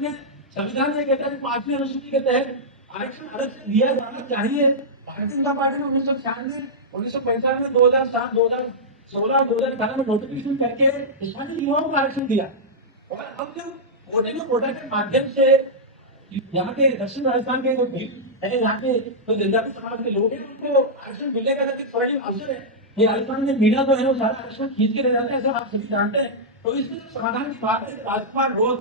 में संविधान ये कहता है कि 5वीं अनुसूची के तहत आरक्षण अलग से दिया जाना चाहिए। भारतीय जनता पार्टी ने 1996, 1995, 2007, 2016, 2018 में नोटिफिकेशन करके स्थानीय युवाओं को आरक्षण दिया। और अब जो कोटे में कोटा के माध्यम से यहाँ के दक्षिण राजस्थान के जो है, यहाँ के जो जनजाति समाज के लोग हैं, उनको आरक्षण मिलेगा का स्वर्ण अवसर है। ये राजस्थान में मीडिया जो है वो सारा आरक्षण खींच के ले जाते हैं, ऐसा आप सभी जानते हैं। तो इसमें समाधान की बात है। राजकुमार रोज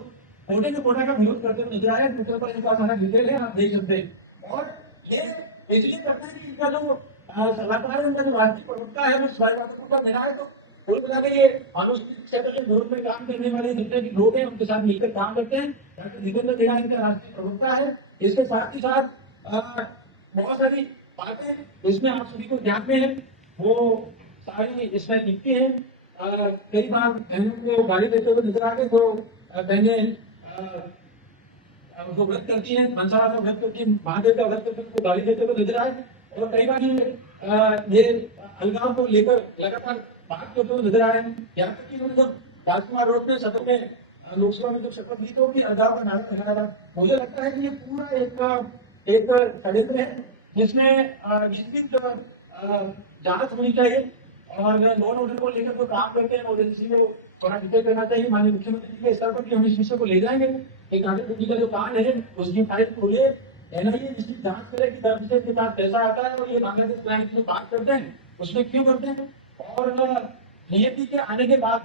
कोटे में कोटा का विरोध करते हुए नजर आए। ट्विटर पर इनका सारा डिटेल है, आप देख सकते हैं। और ये इसलिए करते हैं कि इनका जो सलाहकार है, उनका जो राष्ट्रीय प्रवक्ता है वो स्वास्थ्य का मिला है। तो कुल मिला के ये अनुसूचित क्षेत्र के विरोध में काम करने वाले जितने भी लोग हैं उनके साथ मिलकर काम करते हैं। डॉक्टर जितेंद्र देगा इनका राष्ट्रीय प्रवक्ता है। इसके साथ ही साथ बहुत सारी बातें इसमें आप सभी को ध्यान में है, वो सारी इसमें लिखती है। कई बार बहनों को गाली देते हुए नजर आ गए, तो बहनें वो व्रत करती है, मनसा का व्रत करती है, महादेव का व्रत करती है, उनको गाली देते हुए नजर आए। और कई बार ये अलगाव को लेकर लगातार बात करते हुए नजर आए। यहाँ तक कि जब राजकुमार रोड में सदन में लोकसभा में जब शपथ ली तो कि अलगाव का नारा लगाया था। मुझे लगता है कि ये पूरा एक षड्यंत्र है, जिसमें निश्चित जांच होनी चाहिए। और लॉ एंड ऑर्डर को लेकर जो काम करते हैं एजेंसी को थोड़ा डिटेल करना चाहिए। माननीय मुख्यमंत्री के स्तर पर भी हम इस विषय को ले जाएंगे। एक आगे का जो काम है उसकी फाइल खोलिए, एनआईए निश्चित जांच करे कि दर्ज के साथ पैसा आता है और ये बांग्लादेश क्लाइंट में बात करते हैं उसमें क्यों करते हैं। और नियति के आने के बाद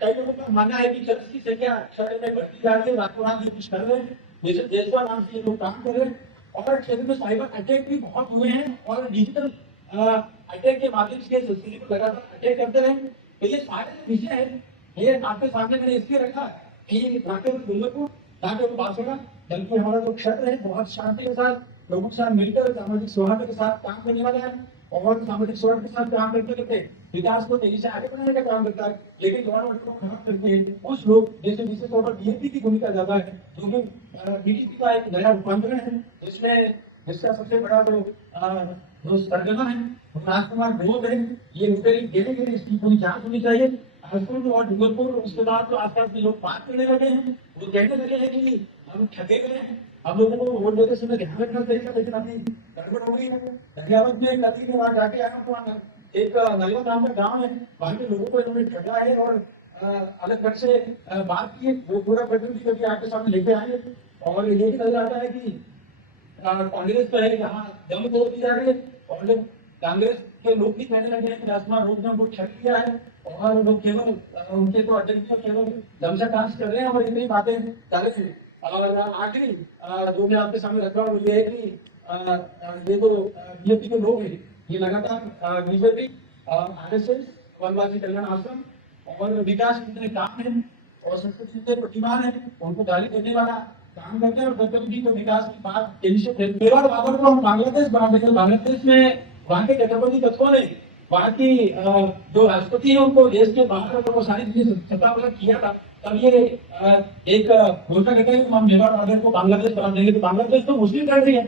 कई लोगों का मानना है कि चर्च की संख्या शहर में बढ़ती जा रही है, रातों रात ये कुछ कर रहे हैं, जैसे देशवा नाम से ये लोग काम कर रहे हैं। और क्षेत्र में साइबर अटैक भी बहुत हुए हैं और डिजिटल अटैक के माध्यम से संस्कृति को लगातार अटैक करते रहे। तो ये सारे विषय है, ये आपके सामने मैंने इसलिए रखा कि दुर्लभ को ताकि वो बात होगा। बल्कि हमारा जो क्षेत्र है बहुत शांति के साथ लोगों के साथ मिलकर सामाजिक सौहार्द के साथ काम करने वाला है और सामाजिक सौहार्द के साथ काम करते करते विकास को तेजी से आगे बढ़ाने का काम करता है। लेकिन लॉ एंड ऑर्डर को खराब करके कुछ लोग जैसे विशेष तौर पर बीजेपी की भूमिका ज्यादा है, क्योंकि बीजेपी का एक नया रूपांतरण है जिसमें जिसका सबसे बड़ा जो सरगना है राजकुमार रोड है, ये लुटेरी गेले गए, इसकी पूरी जांच होनी चाहिए। हसपुर और डूंगरपुर उसके बाद तो आसपास के लोग बात करने लगे हैं, वो कहने लगे हैं कि हम ठगे गए हैं, हम लोगों को वोट देते समय ध्यान रखना चाहिए। लेकिन अभी गड़बड़ हो गई है। दरियावत में नदी में वहां जाके आया तो वहाँ एक नलवा नाम का गाँव है, वहां के लोगों को इन्होंने ठगा है और अलग ढंग से बात की। वो पूरा प्रकरण भी कभी आपके सामने लेके आए और ये भी नजर आता है कि कांग्रेस तो है यहाँ जंग होती जा रही है और कांग्रेस के लोग भी कहने लगे हैं कि राजकुमार रोड ने उनको ठग किया है और वो केवल उनके तो अध्यक्ष केवल दमसा डांस कर रहे हैं और इतनी बातें चाले थे। और आखिरी जो मैं आपके सामने रख रहा हूँ ये है कि ये जो बीजेपी के लोग हैं ये लगातार बीजेपी आरएसएस वनवासी कल्याण आश्रम और विकास कितने काम है और सबसे प्रतिमान है उनको गाली देने वाला काम करते हैं। और गतिविधि को विकास की बात तेजी से मेवाड़ वागड़ को हम बांग्लादेश बना देते हैं। बांग्लादेश में वहाँ के कट्टरपंथी तत्वों ने वहाँ की जो राष्ट्रपति है उनको देश के बाहर रखकर वो सारी चीजें सत्ता वाला किया था। तब ये एक घोषणा करते हैं कि हम मेवाड़ वागड़ को बांग्लादेश बना देंगे। तो बांग्लादेश तो मुस्लिम कंट्री है,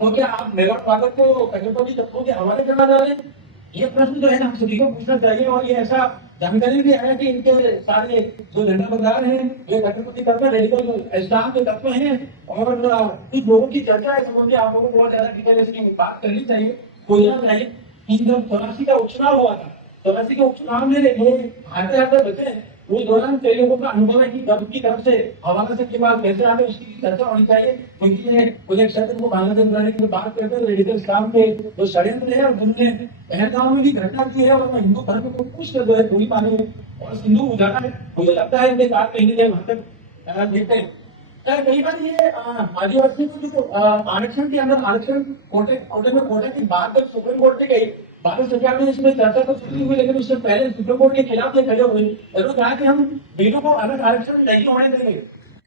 तो क्या आप मेवाड़ वागड़ को कट्टरपंथी तत्वों के हवाले करना चाह रहे हैं? ये प्रश्न जो है ना हम सभी को पूछना चाहिए। और ये ऐसा जानकारी भी है कि इनके सारे जो झंडा बरदार हैं ये कट्टरपंथी तत्व रेडिकल इस्लाम के तत्व हैं और कुछ लोगों की चर्चा है संबंधी आप लोगों को बहुत ज्यादा डिटेल इसकी बात करनी चाहिए, खोजना चाहिए। जब 84 का उपचुनाव हुआ था, 84 के उपचुनाव में ये हारते हारते बचे, उस दौरान कई लोगों का अनुभव है कि कब की तरफ से हवाला से के बाद कैसे आते उसकी चर्चा होनी चाहिए। क्योंकि मुझे क्षेत्र को बांग्लादेश बनाने की बात करते हैं रेडिकल इस्लाम के जो षड्यंत्र है और जिनने पहलगाम में भी घटना की है और हिंदू धर्म को कुछ जो है पूरी माने और सिंधु उजाड़ा है। मुझे लगता है इनके काम कहीं ना वहां तक देखते हैं। कई बार ये आदिवासी को जो आरक्षण के अंदर आरक्षण कोटे की बात जब सुप्रीम कोर्ट ने गई, भारत सरकार ने इसमें चर्चा तो शुरू हुई, लेकिन उससे पहले सुप्रीम कोर्ट के खिलाफ ये खड़े हुए और कहा कि हम बिलों को अलग आरक्षण नहीं होने देंगे।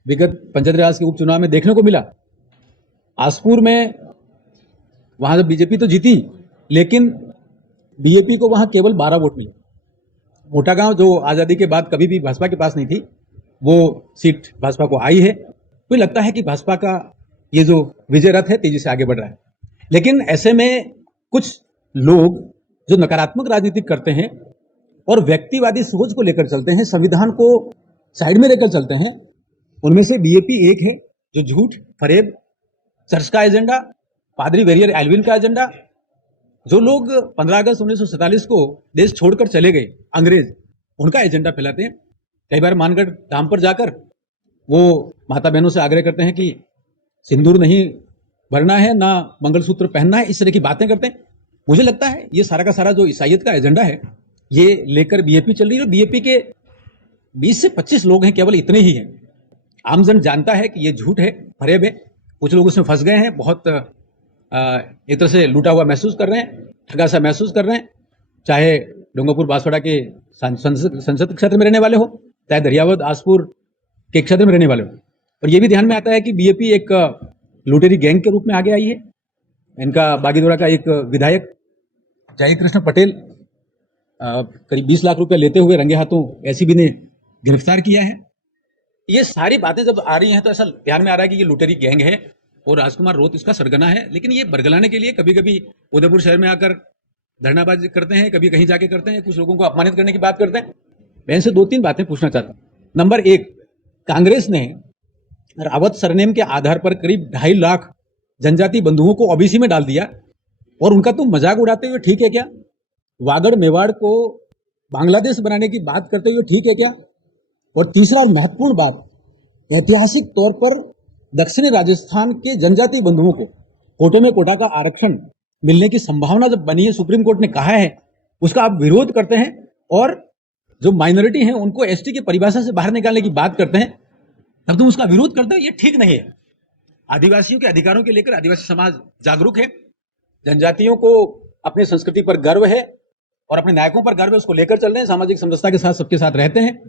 विगत पंचायत राज के उपचुनाव में देखने को मिला, आसपुर में वहां तो बीजेपी तो जीती लेकिन बीजेपी को वहां केवल 12 वोट मिले। मोटा गांव जो आजादी के बाद कभी भी भाजपा के पास नहीं थी, वो सीट भाजपा को आई है। मुझे लगता है कि भाजपा का ये जो विजय रथ है तेजी से आगे बढ़ रहा है। लेकिन ऐसे में कुछ लोग जो नकारात्मक राजनीति करते हैं और व्यक्तिवादी सोच को लेकर चलते हैं, संविधान को साइड में लेकर चलते हैं, उनमें से बीएपी एक है जो झूठ, फरेब, चर्च का एजेंडा, पादरी वेरियर एल्विन का एजेंडा, जो लोग 15 अगस्त 1947 को देश छोड़कर चले गए अंग्रेज, उनका एजेंडा फैलाते हैं। कई बार मानगढ़ धाम पर जाकर वो माता बहनों से आग्रह करते हैं कि सिंदूर नहीं भरना है, ना मंगलसूत्र पहनना है, इस तरह की बातें करते हैं। मुझे लगता है ये सारा का सारा जो ईसाइयत का एजेंडा है ये लेकर बीएपी चल रही है। और बीएपी के 20 से 25 लोग हैं, केवल इतने ही हैं। आमजन जानता है कि ये झूठ है, फरेब है। कुछ लोग उसमें फंस गए हैं, बहुत एक तरह से लूटा हुआ महसूस कर रहे हैं, ठगा सा महसूस कर रहे हैं। चाहे डोंगरपुर बांसवाड़ा के संसद क्षेत्र में रहने वाले हो, चाहे दरियावद आसपुर के क्षेत्र में रहने वाले हो। और ये भी ध्यान में आता है कि बीएपी एक लुटेरी गैंग के रूप में आगे आई है। इनका बागीदोरा का एक विधायक जय कृष्ण पटेल करीब 20 लाख रुपए लेते हुए रंगे हाथों एसीबी ने गिरफ्तार किया है। ये सारी बातें जब आ रही हैं तो ऐसा ध्यान में आ रहा है कि ये लुटेरी गैंग है और राजकुमार रोत इसका सरगना है। लेकिन ये बरगलाने के लिए कभी कभी उदयपुर शहर में आकर धरनाबाजी करते हैं, कभी कहीं जाके करते हैं, कुछ लोगों को अपमानित करने की बात करते हैं। मैं इनसे 2-3 बातें पूछना चाहता हूं। नंबर 1, कांग्रेस ने रावत सरनेम के आधार पर करीब 2.5 लाख जनजाति बंधुओं को ओबीसी में डाल दिया और उनका तुम मजाक उड़ाते हुए ठीक है क्या? वागड़ मेवाड़ को बांग्लादेश बनाने की बात करते हुए ठीक है क्या? और तीसरा और महत्वपूर्ण बात, ऐतिहासिक तौर पर दक्षिणी राजस्थान के जनजाति बंधुओं को कोटे में कोटा का आरक्षण मिलने की संभावना जब बनी है, सुप्रीम कोर्ट ने कहा है, उसका आप विरोध करते हैं और जो माइनॉरिटी हैं उनको एसटी की परिभाषा से बाहर निकालने की बात करते हैं, तब तुम उसका विरोध करते हो। ये ठीक नहीं है। आदिवासियों के अधिकारों के लेकर आदिवासी समाज जागरूक है, जनजातियों को अपनी संस्कृति पर गर्व है और अपने नायकों पर गर्व है, उसको लेकर चल रहे हैं, सामाजिक समरसता के साथ सबके साथ रहते हैं।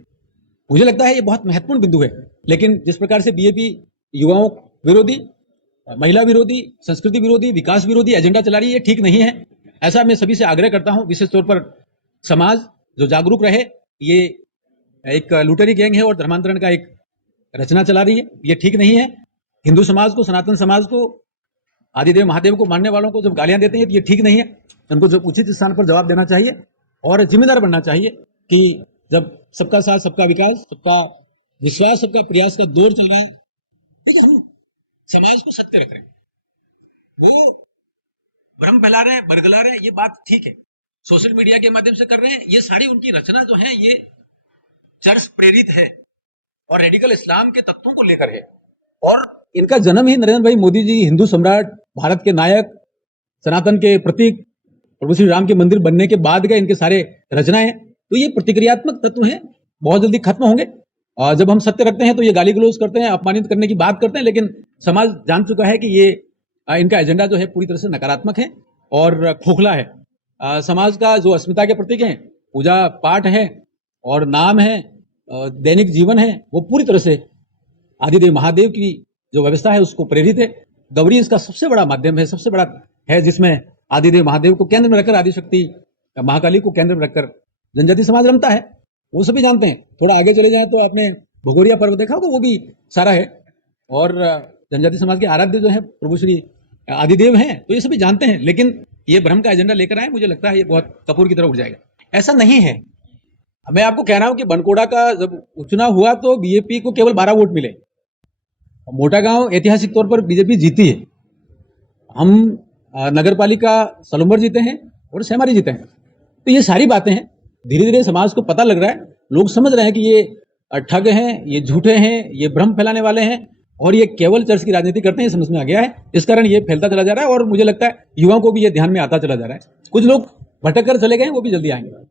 मुझे लगता है ये बहुत महत्वपूर्ण बिंदु है। लेकिन जिस प्रकार से बीएपी युवाओं विरोधी, महिला विरोधी, संस्कृति विरोधी, विकास विरोधी एजेंडा चला रही है, ये ठीक नहीं है। ऐसा मैं सभी से आग्रह करता हूं, विशेष तौर पर समाज जो जागरूक रहे। ये एक लुटेरी गैंग है और धर्मांतरण का एक रचना चला रही है, ये ठीक नहीं है। हिंदू समाज को, सनातन समाज को, आदिदेव महादेव को मानने वालों को जब गालियां देते हैं तो ये ठीक नहीं है। उनको जो उचित स्थान पर जवाब देना चाहिए और जिम्मेदार बनना चाहिए कि जब सबका साथ, सबका विकास, सबका विश्वास, सबका प्रयास का दौर चल रहा है, देखिए हम समाज को सत्य रख रहे हैं, वो भ्रम फैला रहे हैं, बरगला रहे हैं, ये बात ठीक है, सोशल मीडिया के माध्यम से कर रहे हैं। ये सारी उनकी रचना जो है ये चर्च प्रेरित है और रेडिकल इस्लाम के तत्वों को लेकर है। और इनका जन्म ही नरेंद्र भाई मोदी जी, हिंदू सम्राट, भारत के नायक, सनातन के प्रतीक, प्रभु श्री राम के मंदिर बनने के बाद गए इनके सारे रचनाएं। तो ये प्रतिक्रियात्मक तत्व हैं, बहुत जल्दी खत्म होंगे। और जब हम सत्य रखते हैं तो ये गाली गलौज करते हैं, अपमानित करने की बात करते हैं। लेकिन समाज जान चुका है कि ये इनका एजेंडा जो है पूरी तरह से नकारात्मक है और खोखला है। समाज का जो अस्मिता के प्रतीक है, पूजा पाठ है और नाम है, दैनिक जीवन है, वो पूरी तरह से आदिदेव महादेव की जो व्यवस्था है उसको प्रेरित है। गौरी इसका सबसे बड़ा माध्यम है, सबसे बड़ा है, जिसमें आदिदेव महादेव को केंद्र में रखकर, आदिशक्ति महाकाली को केंद्र में रखकर जनजाति समाज रमता है। वो सभी जानते हैं। थोड़ा आगे चले जाएं तो आपने भगोरिया पर्व देखा होगा, वो भी सारा है। और जनजाति समाज के आराध्य जो है प्रभु श्री आदिदेव हैं, तो ये सभी जानते हैं। लेकिन ये भ्रम का एजेंडा लेकर आए, मुझे लगता है ये बहुत कपूर की तरह उड़ जाएगा। ऐसा नहीं है। मैं आपको कह रहा हूं कि बनकोड़ा का जब उपचुनाव हुआ तो बीजेपी को केवल 12 वोट मिले। मोटा गांव ऐतिहासिक तौर पर बीजेपी जीती है। हम नगर पालिका सलूम्बर जीते हैं और सेमारी जीते हैं। तो ये सारी बातें हैं, धीरे धीरे समाज को पता लग रहा है, लोग समझ रहे हैं कि ये ठग हैं, ये झूठे हैं, ये भ्रम फैलाने वाले हैं और ये केवल चर्च की राजनीति करते हैं, समझ में आ गया है। इस कारण ये फैलता चला जा रहा है और मुझे लगता है युवाओं को भी ये ध्यान में आता चला जा रहा है। कुछ लोग भटक कर चले गए हैं, वो भी जल्दी आएंगे।